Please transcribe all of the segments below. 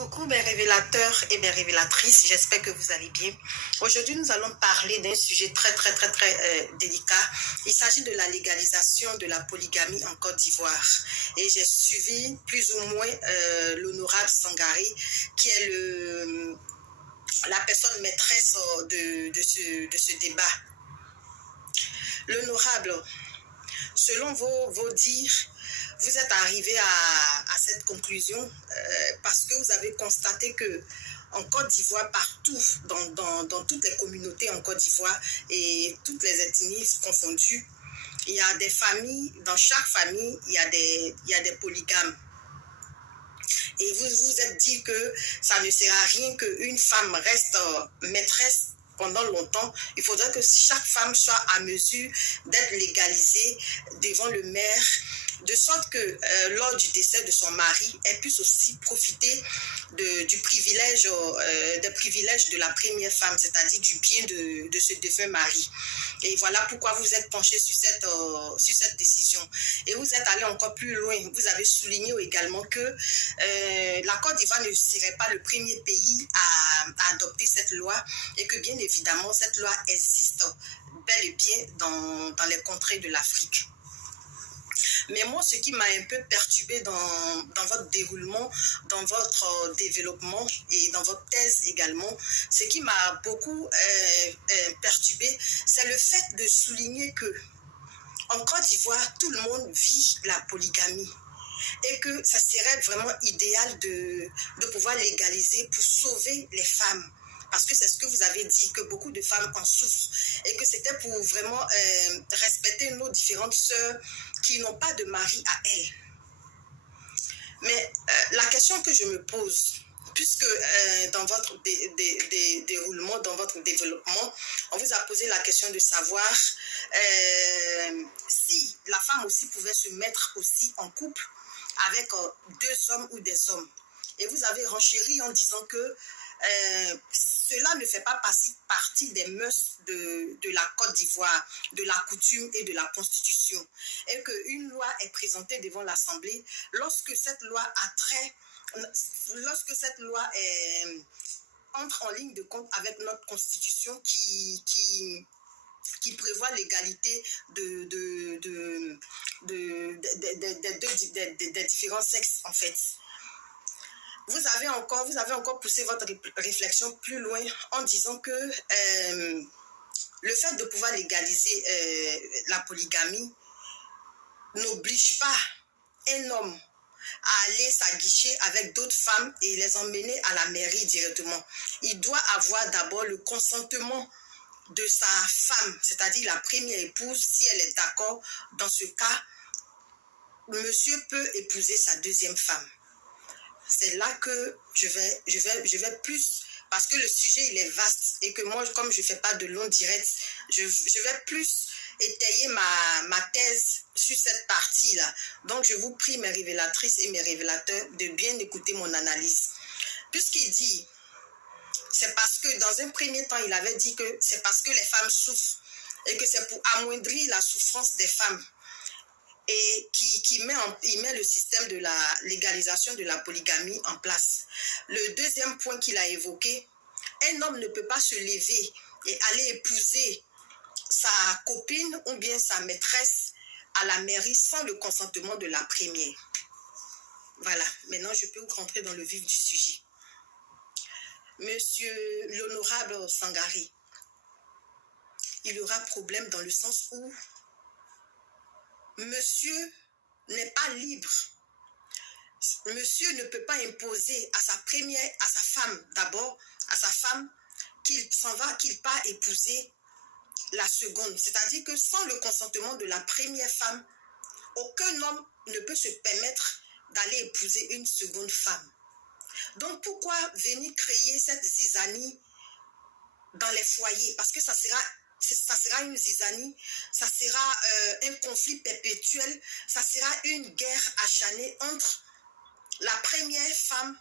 Coucou mes révélateurs et mes révélatrices, j'espère que vous allez bien. Aujourd'hui, nous allons parler d'un sujet très délicat. Il s'agit de la légalisation de la polygamie en Côte d'Ivoire. Et j'ai suivi plus ou moins l'honorable Sangaré, qui est la personne maîtresse de ce débat. L'honorable, selon vos dires, vous êtes arrivé à cette conclusion parce que vous avez constaté que en Côte d'Ivoire, partout, dans toutes les communautés en Côte d'Ivoire et toutes les ethnies confondues, il y a des familles, dans chaque famille, il y a des polygames. Et vous vous êtes dit que ça ne sert à rien qu'une femme reste maîtresse pendant longtemps. Il faudrait que chaque femme soit à mesure d'être légalisée devant le maire, de sorte que lors du décès de son mari, elle puisse aussi profiter des privilèges de la première femme, c'est-à-dire du bien de ce défunt mari. Et voilà pourquoi vous êtes penché sur cette décision. Et vous êtes allé encore plus loin. Vous avez souligné également que la Côte d'Ivoire ne serait pas le premier pays à adopter cette loi et que bien évidemment, cette loi existe bel et bien dans les contrées de l'Afrique. Mais moi, ce qui m'a un peu perturbé dans votre déroulement, dans votre développement et dans votre thèse également, ce qui m'a beaucoup perturbé, c'est le fait de souligner que en Côte d'Ivoire, tout le monde vit la polygamie et que ça serait vraiment idéal de pouvoir légaliser pour sauver les femmes. Parce que c'est ce que vous avez dit, que beaucoup de femmes en souffrent et que c'était pour vraiment respecter nos différentes sœurs qui n'ont pas de mari à elles. Mais la question que je me pose, puisque dans votre déroulement, dans votre développement, on vous a posé la question de savoir si la femme aussi pouvait se mettre aussi en couple avec deux hommes ou des hommes. Et vous avez renchéri en disant que cela ne fait pas partie des mœurs de la Côte d'Ivoire, de la coutume et de la constitution. Et qu'une loi est présentée devant l'Assemblée, lorsque cette loi entre en ligne de compte avec notre constitution qui prévoit l'égalité des différents sexes en fait. Vous avez encore poussé votre réflexion plus loin en disant que le fait de pouvoir légaliser la polygamie n'oblige pas un homme à aller s'aguicher avec d'autres femmes et les emmener à la mairie directement. Il doit avoir d'abord le consentement de sa femme, c'est-à-dire la première épouse. Si elle est d'accord, dans ce cas, monsieur peut épouser sa deuxième femme. C'est là que je vais plus, parce que le sujet il est vaste et que moi, comme je ne fais pas de long direct, je vais plus étayer ma thèse sur cette partie-là. Donc, je vous prie, mes révélatrices et mes révélateurs, de bien écouter mon analyse. Puisqu'il dit, c'est parce que dans un premier temps, il avait dit que c'est parce que les femmes souffrent et que c'est pour amoindrir la souffrance des femmes. Et il met le système de la légalisation de la polygamie en place. Le deuxième point qu'il a évoqué, un homme ne peut pas se lever et aller épouser sa copine ou bien sa maîtresse à la mairie sans le consentement de la première. Voilà, maintenant je peux rentrer dans le vif du sujet. Monsieur l'honorable Sangaré, il y aura problème dans le sens où monsieur n'est pas libre. Monsieur ne peut pas imposer à sa femme d'abord, à sa femme, qu'il part épouser la seconde. C'est-à-dire que sans le consentement de la première femme, aucun homme ne peut se permettre d'aller épouser une seconde femme. Donc pourquoi venir créer cette zizanie dans les foyers? Parce que ça sera une zizanie, ça sera un conflit perpétuel, ça sera une guerre acharnée entre la première femme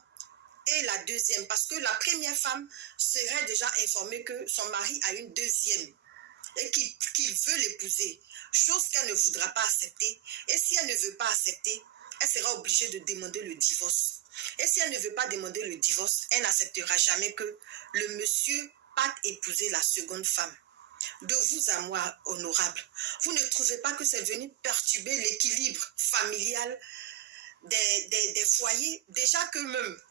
et la deuxième. Parce que la première femme serait déjà informée que son mari a une deuxième et qu'il veut l'épouser, chose qu'elle ne voudra pas accepter. Et si elle ne veut pas accepter, elle sera obligée de demander le divorce. Et si elle ne veut pas demander le divorce, elle n'acceptera jamais que le monsieur parte épouser la seconde femme. De vous à moi, honorable, vous ne trouvez pas que c'est venu perturber l'équilibre familial des foyers? Déjà que même,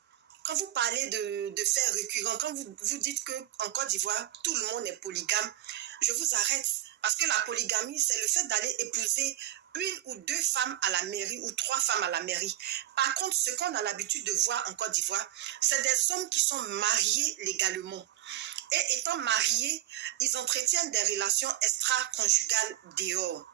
quand vous parlez de faits récurrents, quand vous dites qu'en Côte d'Ivoire, tout le monde est polygame, je vous arrête. Parce que la polygamie, c'est le fait d'aller épouser une ou deux femmes à la mairie ou trois femmes à la mairie. Par contre, ce qu'on a l'habitude de voir en Côte d'Ivoire, c'est des hommes qui sont mariés légalement. Et étant mariés, ils entretiennent des relations extra-conjugales dehors.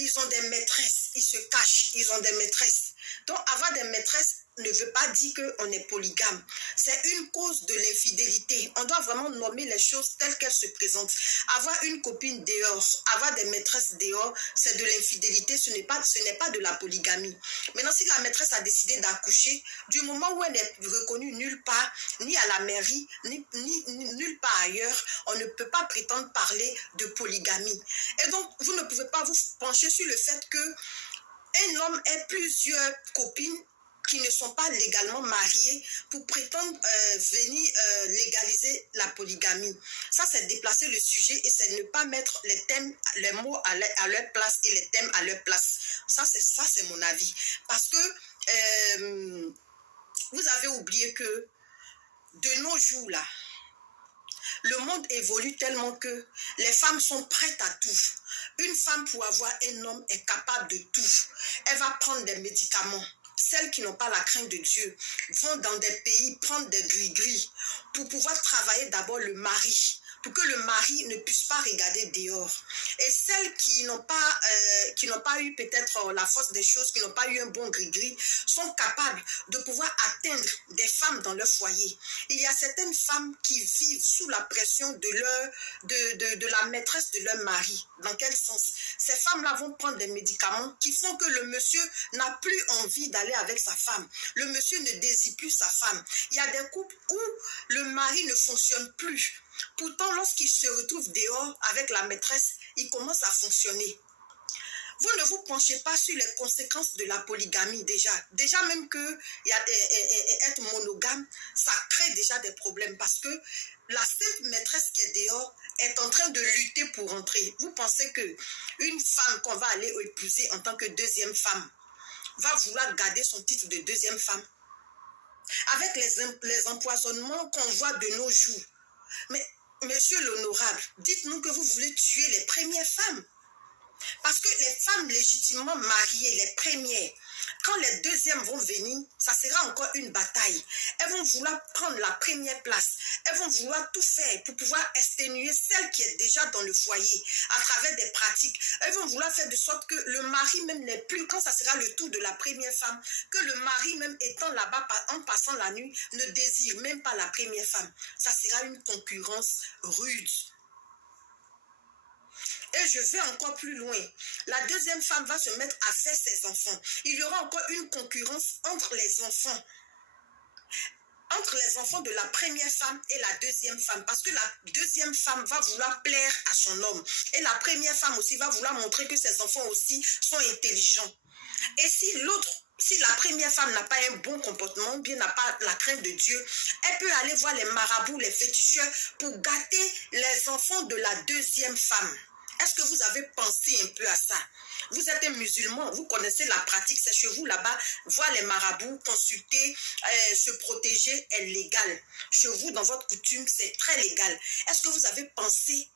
Ils ont des maîtresses, ils se cachent, ils ont des maîtresses. Donc, avoir des maîtresses ne veut pas dire qu'on est polygame. C'est une cause de l'infidélité. On doit vraiment nommer les choses telles qu'elles se présentent. Avoir une copine dehors, avoir des maîtresses dehors, c'est de l'infidélité, ce n'est pas de la polygamie. Maintenant, si la maîtresse a décidé d'accoucher, du moment où elle n'est reconnue nulle part, ni à la mairie, ni nulle part ailleurs, on ne peut pas prétendre parler de polygamie. Et donc, vous ne pouvez pas vous pencher sur le fait qu'un homme ait plusieurs copines qui ne sont pas légalement mariés pour prétendre venir légaliser la polygamie. Ça, c'est déplacer le sujet et c'est ne pas mettre les mots à leur place et les thèmes à leur place. Ça, c'est mon avis. Parce que vous avez oublié que de nos jours, là, le monde évolue tellement que les femmes sont prêtes à tout. Une femme, pour avoir un homme, est capable de tout. Elle va prendre des médicaments. Celles qui n'ont pas la crainte de Dieu vont dans des pays prendre des gris-gris pour pouvoir travailler d'abord le mari, pour que le mari ne puisse pas regarder dehors. Et celles qui n'ont pas eu peut-être la force des choses, qui n'ont pas eu un bon gris-gris, sont capables de pouvoir atteindre des femmes dans leur foyer. Il y a certaines femmes qui vivent sous la pression de la maîtresse de leur mari. Dans quel sens? Ces femmes-là vont prendre des médicaments qui font que le monsieur n'a plus envie d'aller avec sa femme. Le monsieur ne désire plus sa femme. Il y a des couples où le mari ne fonctionne plus. Pourtant, lorsqu'il se retrouve dehors avec la maîtresse, il commence à fonctionner. Vous ne vous penchez pas sur les conséquences de la polygamie déjà. Déjà même que être monogame, ça crée déjà des problèmes parce que la simple maîtresse qui est dehors est en train de lutter pour entrer. Vous pensez qu'une femme qu'on va aller épouser en tant que deuxième femme va vouloir garder son titre de deuxième femme? Avec les empoisonnements qu'on voit de nos jours. Mais, monsieur l'honorable, dites-nous que vous voulez tuer les premières femmes. Parce que les femmes légitimement mariées, les premières, quand les deuxièmes vont venir, ça sera encore une bataille. Elles vont vouloir prendre la première place. Elles vont vouloir tout faire pour pouvoir exténuer celle qui est déjà dans le foyer à travers des pratiques. Elles vont vouloir faire de sorte que le mari même n'est plus, quand ça sera le tour de la première femme, que le mari même étant là-bas en passant la nuit ne désire même pas la première femme. Ça sera une concurrence rude. Et je vais encore plus loin. La deuxième femme va se mettre à faire ses enfants. Il y aura encore une concurrence entre les enfants. Entre les enfants de la première femme et la deuxième femme. Parce que la deuxième femme va vouloir plaire à son homme. Et la première femme aussi va vouloir montrer que ses enfants aussi sont intelligents. Et si la première femme n'a pas un bon comportement, bien n'a pas la crainte de Dieu, elle peut aller voir les marabouts, les féticheurs pour gâter les enfants de la deuxième femme. Est-ce que vous avez pensé un peu à ça? Vous êtes un musulman, vous connaissez la pratique, c'est chez vous là-bas, voir les marabouts, consulter, se protéger est légal. Chez vous, dans votre coutume, c'est très légal. Est-ce que vous avez pensé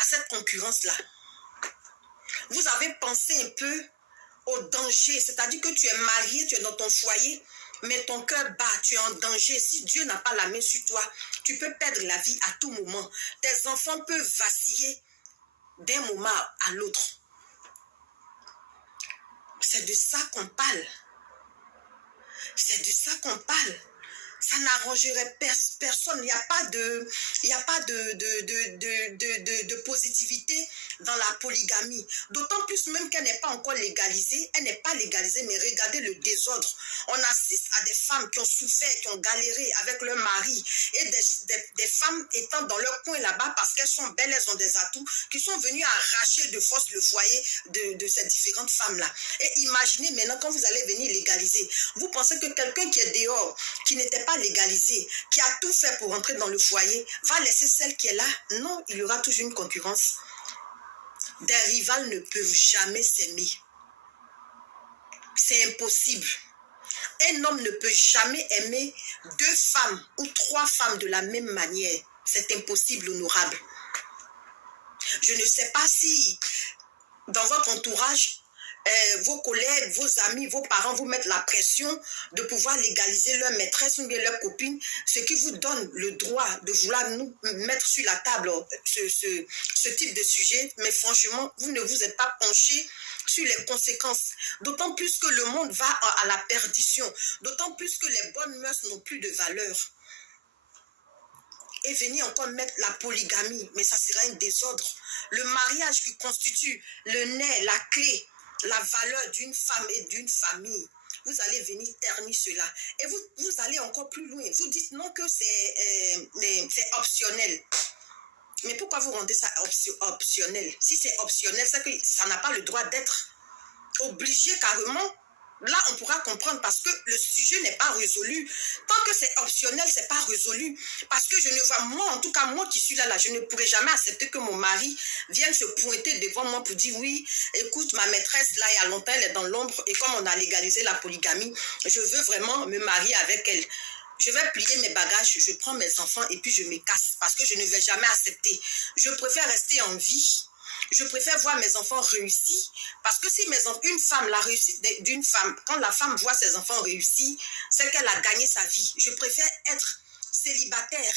à cette concurrence-là? Vous avez pensé un peu au danger, c'est-à-dire que tu es marié, tu es dans ton foyer, mais ton cœur bat, tu es en danger. Si Dieu n'a pas la main sur toi, tu peux perdre la vie à tout moment. Tes enfants peuvent vaciller d'un moment à l'autre. C'est de ça qu'on parle. C'est de ça qu'on parle. Ça n'arrangerait personne. Il n'y a pas de positivité dans la polygamie. D'autant plus même qu'elle n'est pas encore légalisée. Elle n'est pas légalisée, mais regardez le désordre. On assiste à des femmes qui ont souffert, qui ont galéré avec leur mari, et des femmes étant dans leur coin là-bas parce qu'elles sont belles, elles ont des atouts, qui sont venues arracher de force le foyer de ces différentes femmes-là. Et imaginez maintenant quand vous allez venir légaliser. Vous pensez que quelqu'un qui est dehors, qui n'était pas légalisé, qui a tout fait pour entrer dans le foyer, va laisser celle qui est là? Non, il y aura toujours une concurrence. Des rivales ne peuvent jamais s'aimer. C'est impossible. Un homme ne peut jamais aimer 2 femmes ou 3 femmes de la même manière. C'est impossible, honorable. Je ne sais pas si dans votre entourage, vos collègues, vos amis, vos parents vous mettent la pression de pouvoir légaliser leur maîtresse ou bien leur copine, ce qui vous donne le droit de vouloir nous mettre sur la table ce type de sujet. Mais franchement, vous ne vous êtes pas penché sur les conséquences. D'autant plus que le monde va à la perdition. D'autant plus que les bonnes mœurs n'ont plus de valeur. Et venir encore mettre la polygamie, mais ça sera un désordre. Le mariage qui constitue le nez, la clé, la valeur d'une femme et d'une famille. Vous allez venir ternir cela. Et vous allez encore plus loin. Vous dites non que c'est optionnel. Mais pourquoi vous rendez ça optionnel? Si c'est optionnel, c'est que ça n'a pas le droit d'être obligé carrément. Là, on pourra comprendre parce que le sujet n'est pas résolu. Tant que c'est optionnel, c'est pas résolu. Parce que je ne vois, moi, en tout cas, moi qui suis là, je ne pourrais jamais accepter que mon mari vienne se pointer devant moi pour dire oui, écoute, ma maîtresse, là, il y a longtemps, elle est dans l'ombre et comme on a légalisé la polygamie, je veux vraiment me marier avec elle. Je vais plier mes bagages, je prends mes enfants et puis je me casse parce que je ne vais jamais accepter. Je préfère rester en vie. Je préfère voir mes enfants réussis parce que si une femme, la réussite d'une femme, quand la femme voit ses enfants réussis, c'est qu'elle a gagné sa vie. Je préfère être célibataire,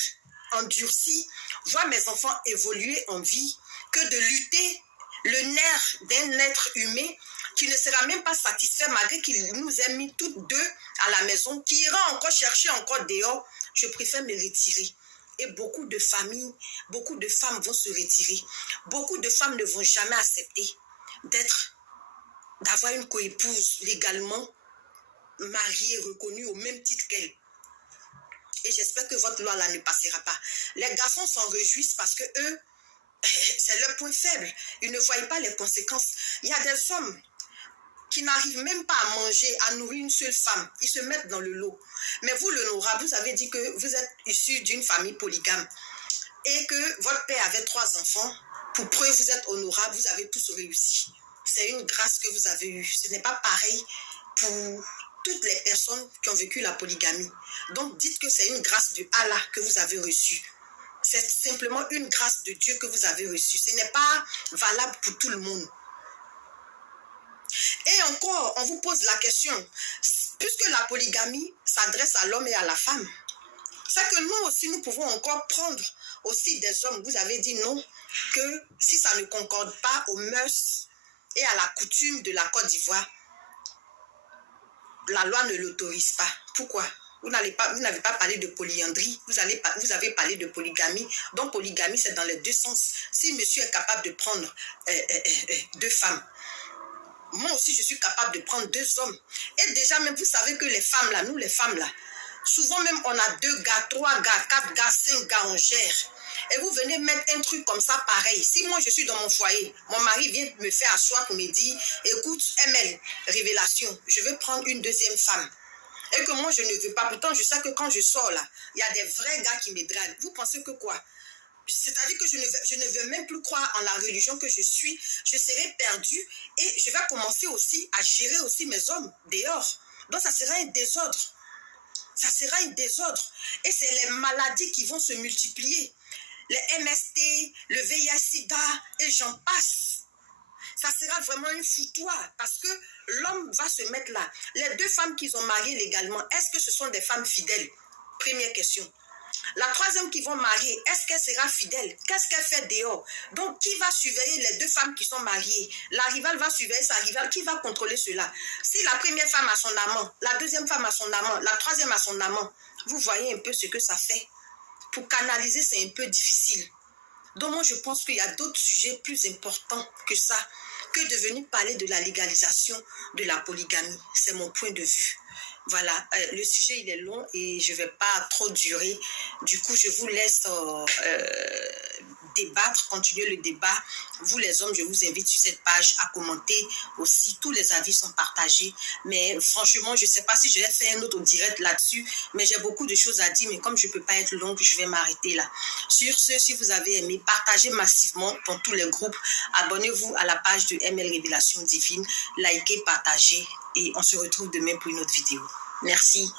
endurci, voir mes enfants évoluer en vie que de lutter le nerf d'un être humain qui ne sera même pas satisfait malgré qu'il nous ait mis toutes deux à la maison, qui ira encore chercher encore dehors. Je préfère me retirer. Et beaucoup de familles, beaucoup de femmes vont se retirer. Beaucoup de femmes ne vont jamais accepter d'avoir une coépouse légalement mariée, reconnue au même titre qu'elle. Et j'espère que votre loi là ne passera pas. Les garçons s'en réjouissent parce que eux, c'est leur point faible. Ils ne voient pas les conséquences. Il y a des hommes qui n'arrivent même pas à manger, à nourrir une seule femme. Ils se mettent dans le lot. Mais vous, l'honorable, vous avez dit que vous êtes issu d'une famille polygame et que votre père avait 3 enfants. Pour preuve, vous êtes honorable, vous avez tous réussi. C'est une grâce que vous avez eue. Ce n'est pas pareil pour toutes les personnes qui ont vécu la polygamie. Donc, dites que c'est une grâce de Allah que vous avez reçue. C'est simplement une grâce de Dieu que vous avez reçue. Ce n'est pas valable pour tout le monde. Et encore, on vous pose la question, puisque la polygamie s'adresse à l'homme et à la femme, c'est que nous aussi, nous pouvons encore prendre aussi des hommes. Vous avez dit non, que si ça ne concorde pas aux mœurs et à la coutume de la Côte d'Ivoire, la loi ne l'autorise pas. Pourquoi? Vous n'avez pas parlé de polyandrie, vous avez parlé de polygamie. Donc polygamie, c'est dans les deux sens. Si monsieur est capable de prendre 2 femmes, moi aussi, je suis capable de prendre 2 hommes. Et déjà, même, vous savez que les femmes, là, nous, les femmes, là, souvent même, on a 2 gars, 3 gars, 4 gars, 5 gars, on gère. Et vous venez mettre un truc comme ça, pareil. Si moi, je suis dans mon foyer, mon mari vient me faire asseoir pour me dire, écoute, ML, révélation, je veux prendre une 2e femme. Et que moi, je ne veux pas. Pourtant, je sais que quand je sors, là, il y a des vrais gars qui me draguent. Vous pensez que quoi? C'est-à-dire que je ne veux même plus croire en la religion que je suis. Je serai perdue et je vais commencer aussi à gérer aussi mes hommes dehors. Donc, ça sera un désordre. Ça sera un désordre. Et c'est les maladies qui vont se multiplier. Les MST, le VIH-Sida et j'en passe. Ça sera vraiment une foutoir parce que l'homme va se mettre là. Les 2 femmes qu'ils ont mariées légalement, est-ce que ce sont des femmes fidèles? Première question. La troisième qui vont marier, est-ce qu'elle sera fidèle? Qu'est-ce qu'elle fait dehors? Donc, qui va surveiller les deux femmes qui sont mariées? La rivale va surveiller sa rivale. Qui va contrôler cela? Si la première femme a son amant, la deuxième femme a son amant, la troisième a son amant, vous voyez un peu ce que ça fait. Pour canaliser, c'est un peu difficile. Donc, moi, je pense qu'il y a d'autres sujets plus importants que ça, que de venir parler de la légalisation de la polygamie. C'est mon point de vue. Voilà, le sujet, il est long et je ne vais pas trop durer. Du coup, je vous laisse débattre, continuer le débat. Vous, les hommes, je vous invite sur cette page à commenter aussi. Tous les avis sont partagés. Mais franchement, je ne sais pas si je vais faire un autre direct là-dessus, mais j'ai beaucoup de choses à dire. Mais comme je ne peux pas être longue, je vais m'arrêter là. Sur ce, si vous avez aimé, partagez massivement dans tous les groupes. Abonnez-vous à la page de ML Révélation Divine. Likez, partagez et on se retrouve demain pour une autre vidéo. Merci.